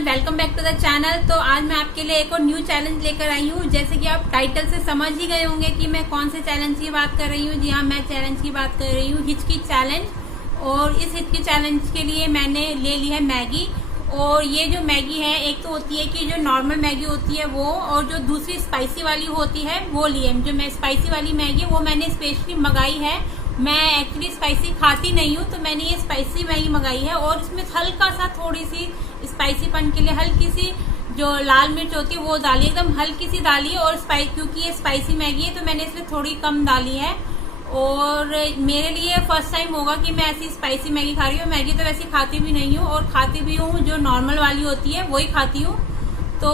Everyone, welcome back to the channel. तो आज मैं आपके लिए एक और न्यू चैलेंज लेकर आई हूँ। जैसे कि आप टाइटल से समझ ही गए होंगे कि मैं कौन से चैलेंज की बात कर रही हूँ। जी हाँ, मैं चैलेंज की बात कर रही हूँ हिचकी चैलेंज। और इस हिचकी चैलेंज के लिए मैंने ले ली है मैगी। और ये जो मैगी है, एक तो होती है कि जो नॉर्मल मैगी होती है वो, और जो दूसरी स्पाइसी वाली होती है वो ली है। जो मैं स्पाइसी वाली मैगी वो मैंने स्पेशली मंगाई है। मैं एक्चुअली स्पाइसी खाती नहीं हूँ, तो मैंने ये स्पाइसी मैगी मंगाई है। और इसमें हल्का सा थोड़ी सी स्पाइसीपन के लिए हल्की सी जो लाल मिर्च होती है वो डाली, एकदम हल्की सी डाली। और क्योंकि ये स्पाइसी मैगी है तो मैंने इसमें थोड़ी कम डाली है। और मेरे लिए फर्स्ट टाइम होगा कि मैं ऐसी स्पाइसी मैगी खा रही हूँ। मैगी तो वैसे खाती भी नहीं हूँ, और खाती भी हूँ जो नॉर्मल वाली होती है वही खाती हूँ। तो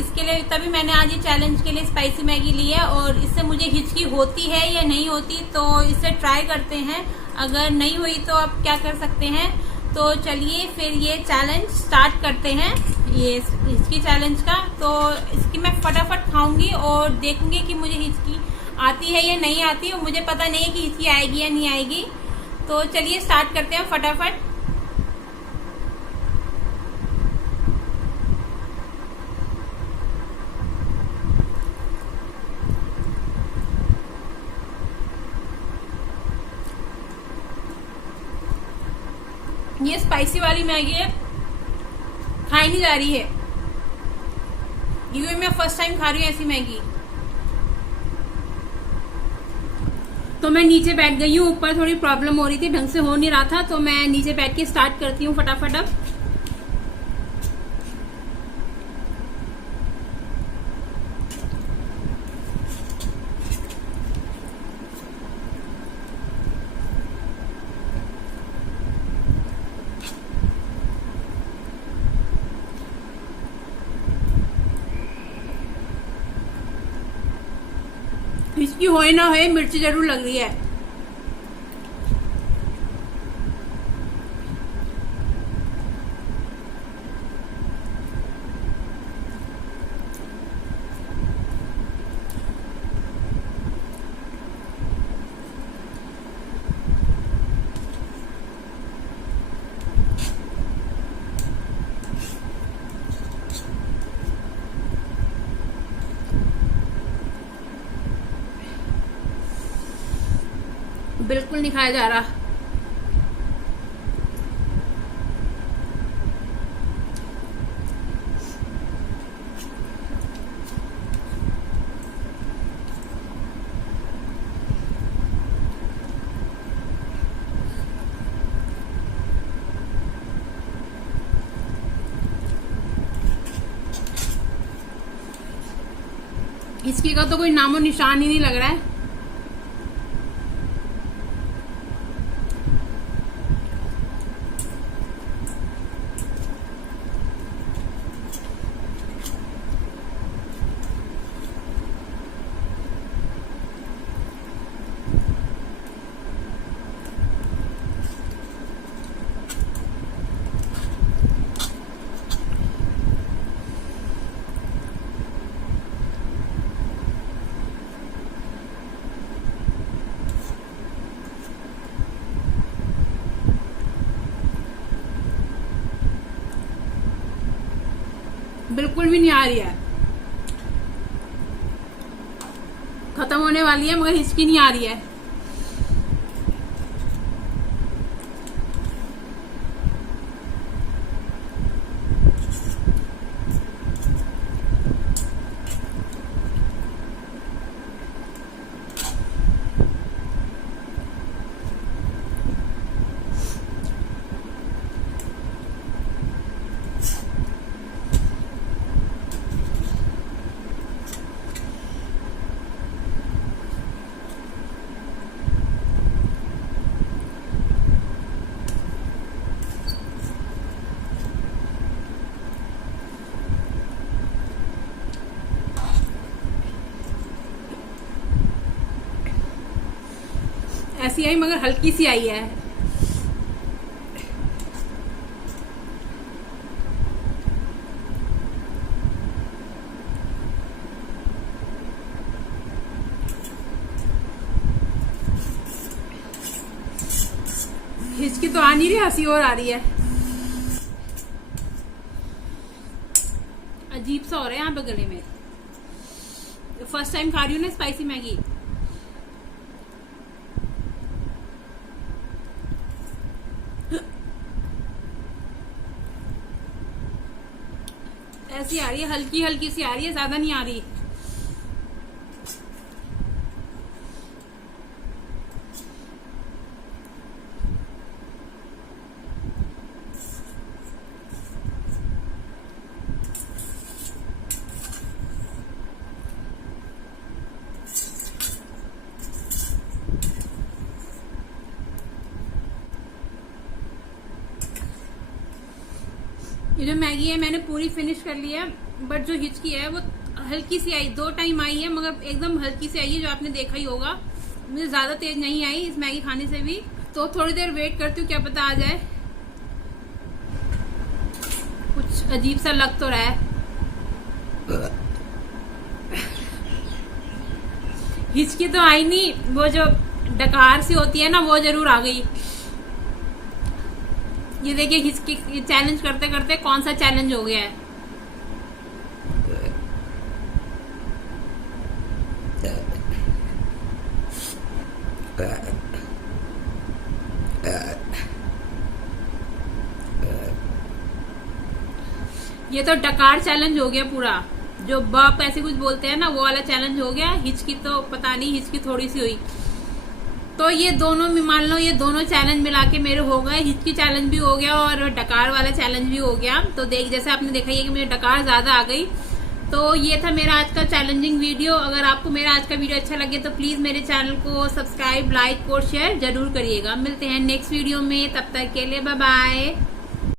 इसके लिए तभी मैंने आज ये चैलेंज के लिए स्पाइसी मैगी ली है। और इससे मुझे हिचकी होती है या नहीं होती, तो इसे ट्राई करते हैं। अगर नहीं हुई तो आप क्या कर सकते हैं। तो चलिए फिर ये चैलेंज स्टार्ट करते हैं, ये हिचकी चैलेंज का। तो इसकी मैं फटाफट खाऊंगी और देखूंगी कि मुझे हिचकी आती है या नहीं आती। और मुझे पता नहीं है कि हिचकी आएगी या नहीं आएगी। तो चलिए स्टार्ट करते हैं फटाफट। ये स्पाइसी वाली मैगी है, खाई नहीं जा रही है क्योंकि मैं फर्स्ट टाइम खा रही हूँ ऐसी मैगी। तो मैं नीचे बैठ गई हूँ, ऊपर थोड़ी प्रॉब्लम हो रही थी, ढंग से हो नहीं रहा था। तो मैं नीचे बैठ के स्टार्ट करती हूँ फटाफट अब। हिचकी होए ना होए मिर्ची जरूर लग रही है। बिल्कुल नहीं खाया जा रहा। हिचकी का तो कोई नामो निशान ही नहीं लग रहा है। बिल्कुल भी नहीं आ रही है, खत्म होने वाली है मगर हिचकी नहीं आ रही है। ऐसी आई मगर हल्की सी आई है। हिचकी तो आ नहीं रही, हंसी और आ रही है। अजीब सा हो रहा है यहाँ पे गले में। फर्स्ट टाइम खा रही हूँ ना स्पाइसी मैगी। ऐसी आ रही है, हल्की हल्की सी आ रही है, ज्यादा नहीं आ रही। ये जो मैगी है मैंने पूरी फिनिश कर ली है, बट जो हिचकी है वो हल्की सी आई, 2 टाइम आई है, मगर एकदम हल्की सी आई है, जो आपने देखा ही होगा। मुझे ज्यादा तेज नहीं आई इस मैगी खाने से भी। तो थोड़ी देर वेट करती हूँ, क्या पता आ जाए। कुछ अजीब सा लग तो रहा है। हिचकी तो आई नहीं, वो जो डकार सी होती है ना वो जरूर आ गई। ये देखिए हिचकी चैलेंज करते करते कौन सा चैलेंज हो गया है। ये तो डकार चैलेंज हो गया पूरा, जो बाप ऐसे कुछ बोलते हैं ना वो वाला चैलेंज हो गया। हिचकी तो पता नहीं, हिचकी थोड़ी सी हुई। तो ये दोनों मान लो, ये दोनों चैलेंज मिला के मेरे हो गए। हिचकी चैलेंज भी हो गया और डकार वाला चैलेंज भी हो गया। तो जैसे आपने देखा है कि मुझे डकार ज्यादा आ गई। तो ये था मेरा आज का चैलेंजिंग वीडियो। अगर आपको मेरा आज का वीडियो अच्छा लगे तो प्लीज मेरे चैनल को सब्सक्राइब, लाइक और शेयर जरूर करिएगा। मिलते हैं नेक्स्ट वीडियो में, तब तक के लिए बाय बाय।